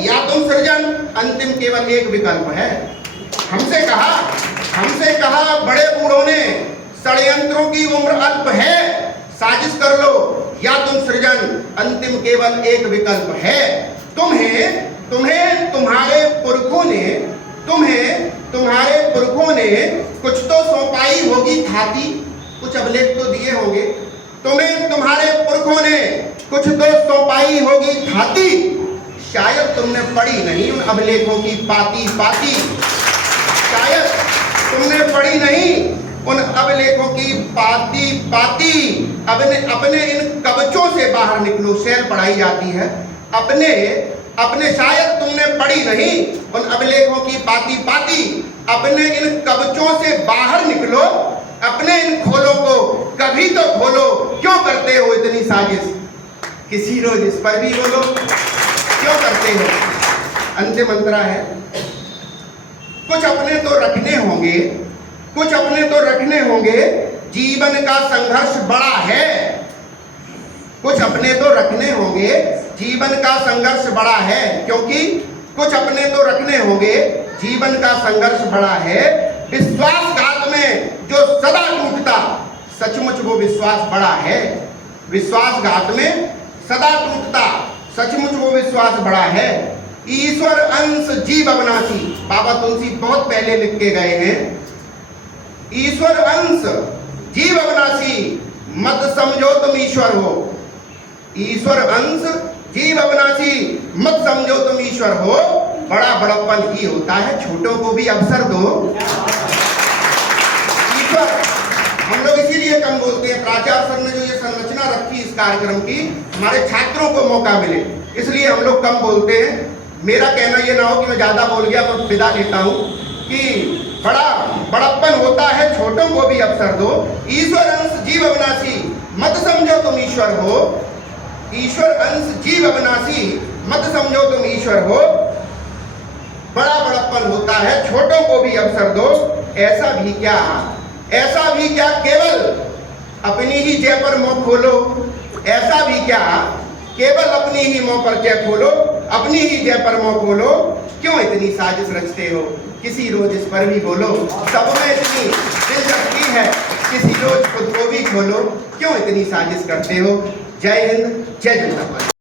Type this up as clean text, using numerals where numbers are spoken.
या तुम सृजन, अंतिम केवल एक विकल्प है। हमसे कहा बड़े बूढ़ों ने, षड्यंत्रों की उम्र अल्प है, साजिश कर लो या तुम सृजन, अंतिम केवल एक विकल्प है। तुम्हें तुम्हारे पुरखों ने कुछ तो सौंपाई होगी खाती, कुछ अभिलेख तो दिए होंगे। तुम्हारे पुरखों ने कुछ तो सौंपाई होगी खाती, शायद तुमने पढ़ी नहीं उन अभिलेखों की पाती पाती। शायद तुमने पढ़ी नहीं उन अभिलेखों की पाती पाती। अपने इन कवचों से बाहर निकलो, शेर पढ़ाई जाती है। अपने शायद तुमने पढ़ी नहीं उन अभिलेखों की पाती पाती। अपने इन कवचों से बाहर निकलो, अपने इन खोलों को कभी तो खोलो। क्यों करते हो इतनी साजिश, किसी रोज इस पर भी बोलो, क्यों करते हो। अंतिम अंतरा है, कुछ अपने तो रखने होंगे, जीवन का संघर्ष बड़ा है। कुछ अपने तो रखने होंगे, जीवन का संघर्ष बड़ा है। क्योंकि कुछ अपने तो रखने होंगे, जीवन का संघर्ष बड़ा है। विश्वासघात में जो सदा टूटता, सचमुच वो विश्वास बड़ा है। विश्वासघात में सदा टूटता, सचमुच वो विश्वास बड़ा है। ईश्वर अंश जीव अविनाशी, बाबा तुलसी बहुत पहले लिख के गए हैं। ईश्वर अंश जीव अविनाशी, मत समझो तुम ईश्वर हो। ईश्वर अंश जीव अविनाशी, मत समझो तुम ईश्वर हो। बड़ा बड़प्पन ही होता है, छोटों को भी अवसर दो। ईश्वर, हम लोग इसीलिए कम बोलते हैं। प्राचार्य सर ने जो ये संरचना रखी इस कार्यक्रम की, हमारे छात्रों को मौका मिले, इसलिए हम लोग कम बोलते हैं। मेरा कहना ये ना हो कि मैं ज्यादा बोल गया तो विदा लेता हूँ, कि बड़ा बड़प्पन होता है, छोटों को भी अवसर दो। ईश्वर अंश जीव अविनाशी, मत समझो तुम ईश्वर हो। ईश्वर अंश जीव अविनाशी, मत समझो तुम ईश्वर हो। बड़ा बड़प्पन होता है, छोटों को भी अवसर दो। ऐसा भी क्या केवल अपनी ही जय पर मुंह खोलो। ऐसा भी क्या केवल अपनी ही मुंह पर जय खोलो, अपनी ही जय पर मुंह खोलो। क्यों इतनी साजिश रचते हो, किसी रोज इस पर भी बोलो। सब में इतनी दिलचस्पी है, किसी रोज खुद को भी खोलो। क्यों इतनी साजिश करते हो। जय हिंद, जय जनता पार्टी।